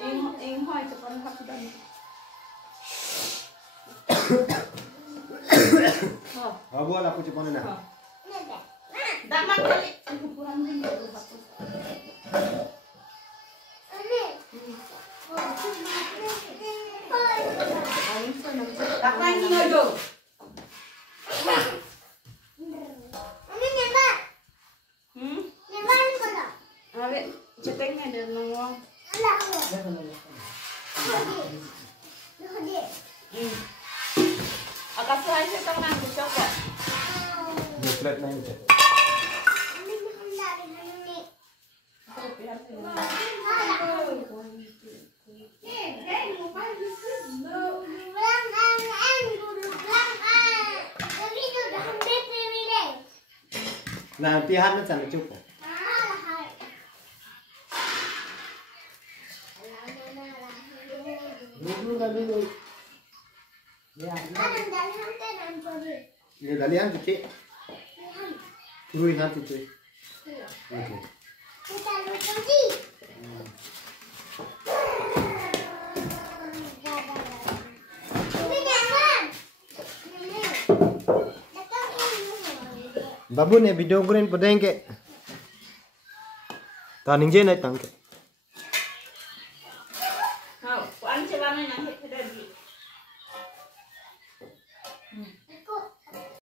Ing hoi cepat hap dan. Oh, buat aku cepat nak. Dah makan ni. Aku kurang ni. Apa ni ngojo? Awet cetengnya ada nongol. Akas suai setang nang cocok. Buat nang je. Nah, pihak mana sana cukup. Dulu. Ya. Ini dalian kecil. Puri nanti tu. Kita lupa sih. Babu ne video green padeng ke. Ta ningje naik tang ke.